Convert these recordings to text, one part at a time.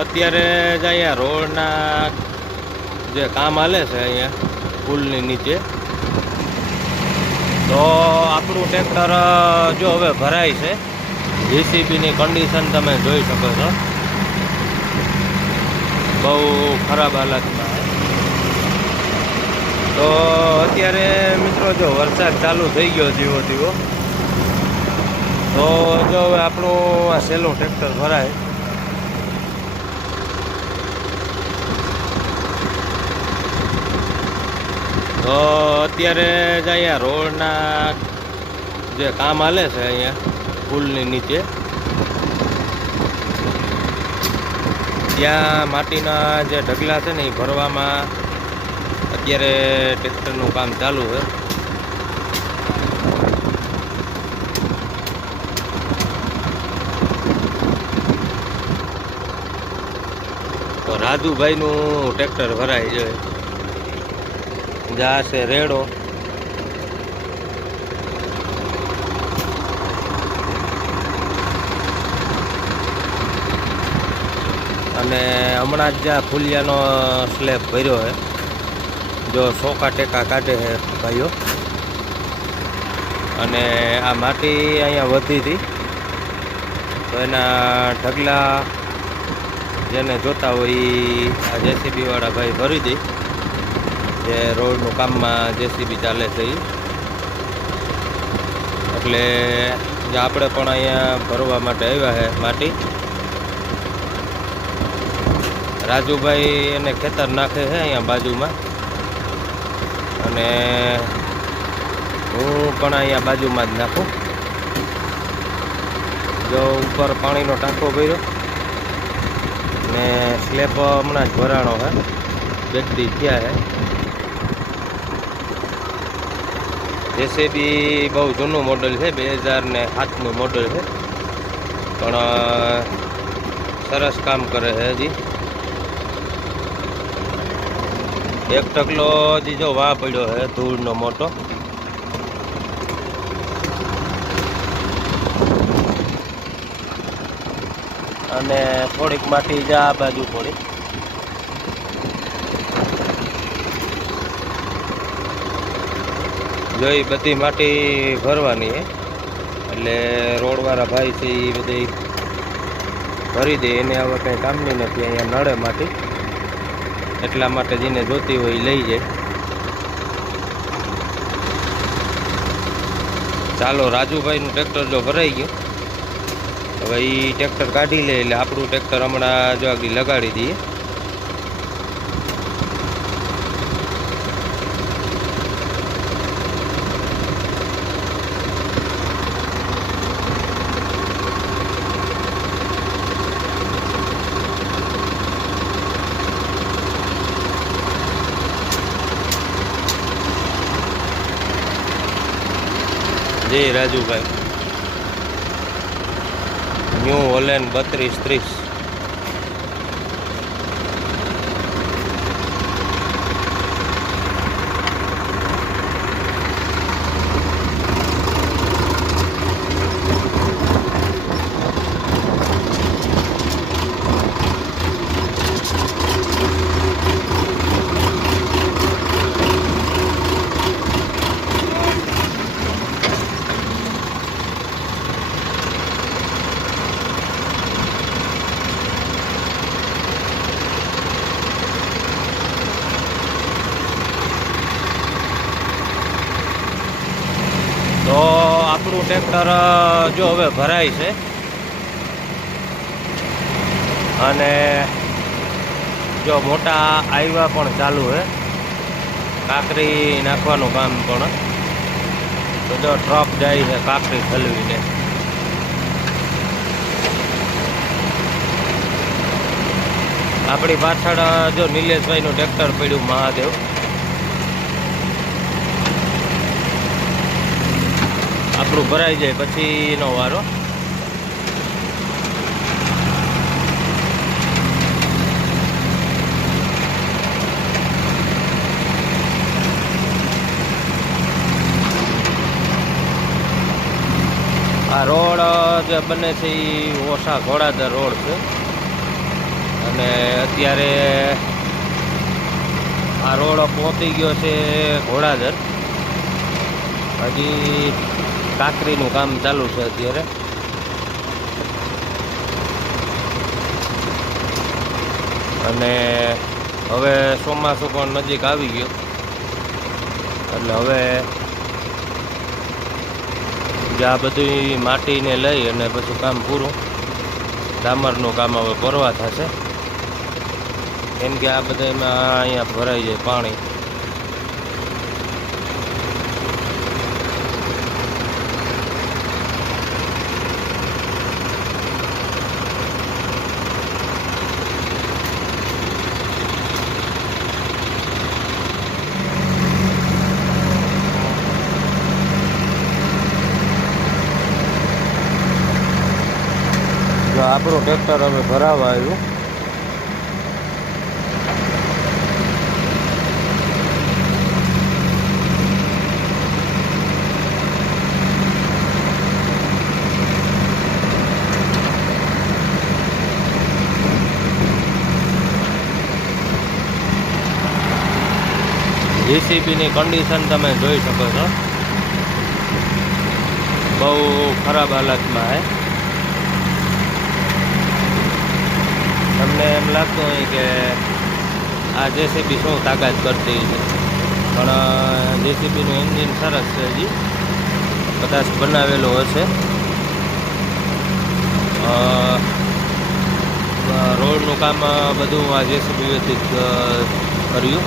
અત્યારે જ અહીંયા રોડના જે કામ હાલે છે અહીંયા પુલની નીચે, તો આપણું ટ્રેક્ટર જો હવે ભરાય છે. જેસીબીની કન્ડિશન તમે જોઈ શકો છો, બહુ ખરાબ હાલતમાં. તો અત્યારે મિત્રો જો વરસાદ ચાલુ થઈ ગયો ધીવો ધીવો, તો જો હવે આપણું આ સહેલું ટ્રેક્ટર ભરાય. તો અત્યારે જ અહીંયા રોડના જે કામ હાલે છે અહીંયા પુલની નીચે, ત્યાં માટીના જે ઢગલા છે ને એ ભરવામાં અત્યારે ટ્રેક્ટરનું કામ ચાલુ છે. તો રાજુભાઈનું ટ્રેક્ટર ભરાય છે. જા છે રેડો, અને હમણાં જ જ્યાં ફુલિયાનો સ્લેબ ભર્યો છે, જો સોકા ટેકા કાઢે છે ભાઈઓ. અને આ માટી અહીંયા વધી હતી, તો એના ઢગલા જેને જોતા હોય આ જેસીબી વાળા ભાઈ ભરી દે. જે રોડનું કામમાં જેસીબી ચાલે છે એટલે આપણે પણ અહીંયા ભરવા માટે આવ્યા છે માટી. રાજુભાઈ એને ખેતર નાખે છે અહીંયા બાજુમાં, અને હું પણ અહીંયા બાજુમાં જ નાખું. જો ઉપર પાણીનો ટાંકો ભર્યો ને સ્લેબ હમણાં જ ભરાણો છે, 2 દી થયા છે. જેસીબી બહુ જૂનું મોડલ છે, 2007નું મોડલ છે, પણ સરસ કામ કરે છે. હજી એક ઢગલો હજી જો વાહ પડ્યો છે ધૂળનો મોટો. અને થોડીક માટી જા આ બાજુ થોડી. જોઈ બધી માટી ભરવાની છે, એટલે રોડવાળા ભાઈ છે એ બધી ભરી દે. એને હવે કંઈ કામની નથી, અહીંયા નળે માટી, એટલા માટે જેને જોતી હોય એ લઈ જાય. ચાલો, રાજુભાઈનું ટ્રેક્ટર જો ભરાઈ ગયું, હવે એ ટ્રેક્ટર કાઢી લે એટલે આપણું ટ્રેક્ટર હમણાં જો આગળ લગાડી દઈએ. જય રાજુભાઈ. New Holland 3230. તો આપણું ટ્રેક્ટર જો હવે ભરાય છે, અને જો મોટા આવ્યા પણ ચાલુ છે, કાંકરી નાખવાનું કામ પણ. તો જો ટ્રક જાય છે કાંકરી ઠલવીને. આપણી પાછળ જો નિલેશભાઈનું ટ્રેક્ટર પડ્યું મહાદેવ. આપણું ભરાઈ જાય પછી નો વારો. આ રોડ જે બને છે એ ઓછા ઘોડાદર રોડ છે, અને અને અત્યારે આ રોડ પહોંચી ગયો છે ઘોડાદર. હજી કાંકરીનું કામ ચાલુ છે અત્યારે. અને હવે ચોમાસું પણ નજીક આવી ગયો એટલે હવે આ બધી માટીને લઈ અને પછી કામ પૂરું. ડામરનું કામ હવે ભરવા થશે, કેમ કે આ બધામાં અહીંયા ભરાઈ જાય પાણી. આપણું ટ્રેક્ટર હવે ભરાવા આવ્યું. JCBની કન્ડિશન તમે જોઈ શકો છો, બહુ ખરાબ હાલતમાં હે. તમને એમ લાગતું હોય કે આ JCB શું તાકાત કરતી છે, પણ JCBનું એન્જિન સરસ છે. હજી કદાચ બનાવેલું હશે. રોડનું કામ બધું આ JCB વ્યતીત કર્યું.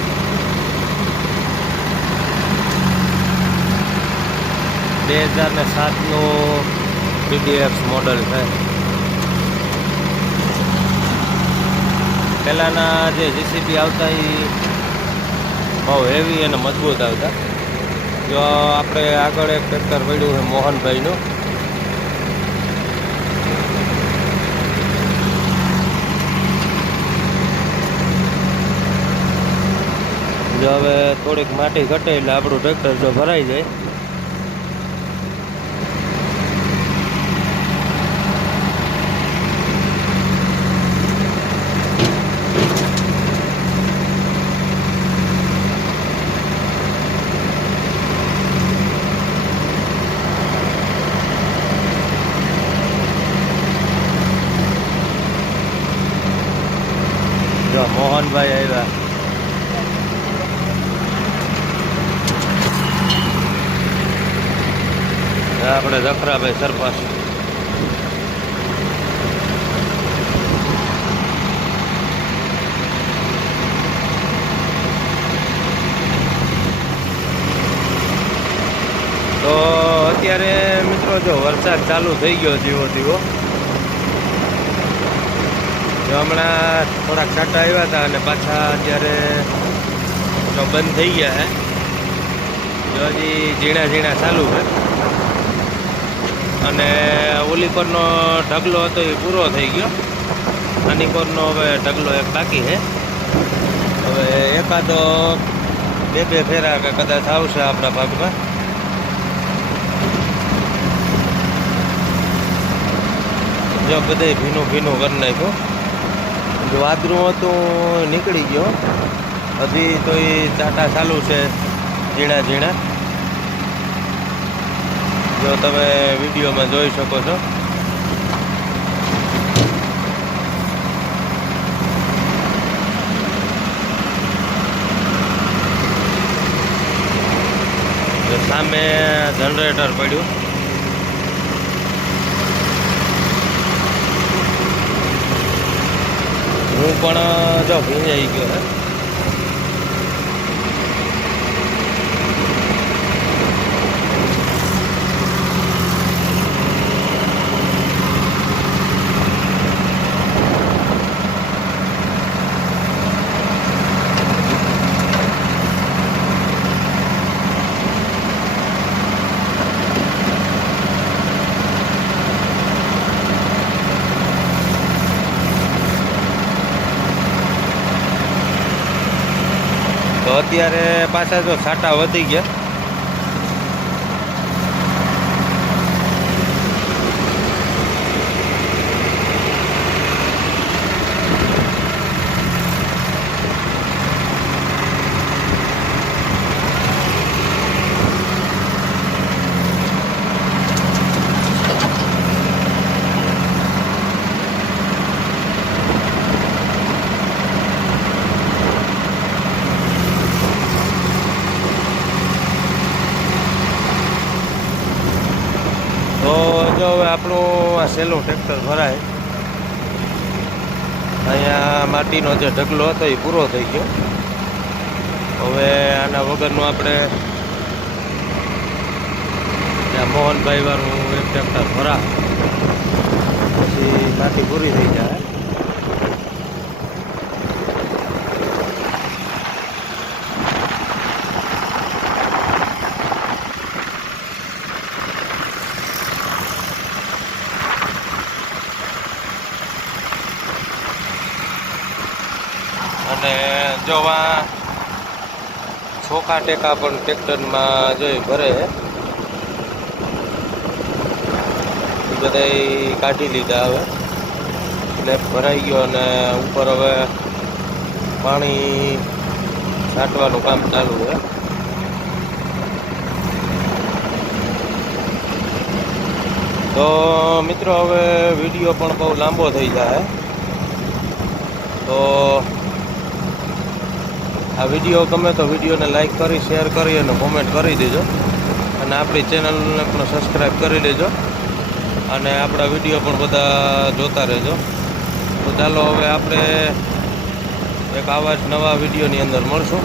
બે 2007નું PDX મોડલ છે. પહેલાંના જે JCB આવતા એ બહુ હેવી અને મજબૂત આવતા. જો આપણે આગળ એક ટ્રેક્ટર પડ્યું છે મોહનભાઈનું. જો હવે થોડીક માટી ઘટે એટલે આપણું ટ્રેક્ટર જો ભરાઈ જાય. જો મોહનભાઈ આવ્યા. આપણે જખરાભાઈ સરપંચ. તો અત્યારે મિત્રો જો વરસાદ ચાલુ થઈ ગયો ધીવો ધીવો. જો હમણાં થોડાક છાંટા આવ્યા હતા અને પાછા અત્યારે બંધ થઈ ગયા છે. જો હજી ઝીણા ઝીણા ચાલુ છે. અને ઓલી પરનો ઢગલો હતો એ પૂરો થઈ ગયો. આની પરનો હવે ઢગલો એક બાકી છે. હવે એકાદો બે ફેરા કે કદાચ આવશે આપણા ભાગમાં. જો બધે ભીનું ભીનું કરી નાખ્યું. જો વાદળું હતું નીકળી ગયો. હજી તો એ ચાટા ચાલુ છે ઝીણા ઝીણા. જો તમે વિડીયોમાં જોઈ શકો છો. સામે જનરેટર પડ્યું. હું પણ જો ભીંજાઈ ગયો હે. તો અત્યારે પાછા જો છાંટા વધી ગયા. સહેલું ટ્રેક્ટર ભરાય. અહીંયા માટીનો જે ઢગલો હતો એ પૂરો થઈ ગયો. હવે આના વગરનું આપણે ત્યાં મોહનભાઈ વાળું એક ટ્રેક્ટર ભરા પછી માટી પૂરી થઈ જાય. અને જો આ ચોખા ટેકા પણ ટ્રેક્ટરમાં જોઈ ભરે એ બધા કાઢી લીધા. હવે સ્લેબ ભરાઈ ગયો અને ઉપર હવે પાણી છાંટવાનું કામ ચાલુ છે. તો મિત્રો હવે વિડીયો પણ બહુ લાંબો થઈ જાય. તો આ વિડીયો ગમે તો વિડીયોને લાઈક કરી, શેર કરી અને કોમેન્ટ કરી દેજો. અને આપણી ચેનલને પણ સબસ્ક્રાઈબ કરી લેજો. અને આપણા વિડીયો પણ બધા જોતા રહેજો. તો ચાલો હવે આપણે એક આવા જ નવા વિડીયોની અંદર મળશું.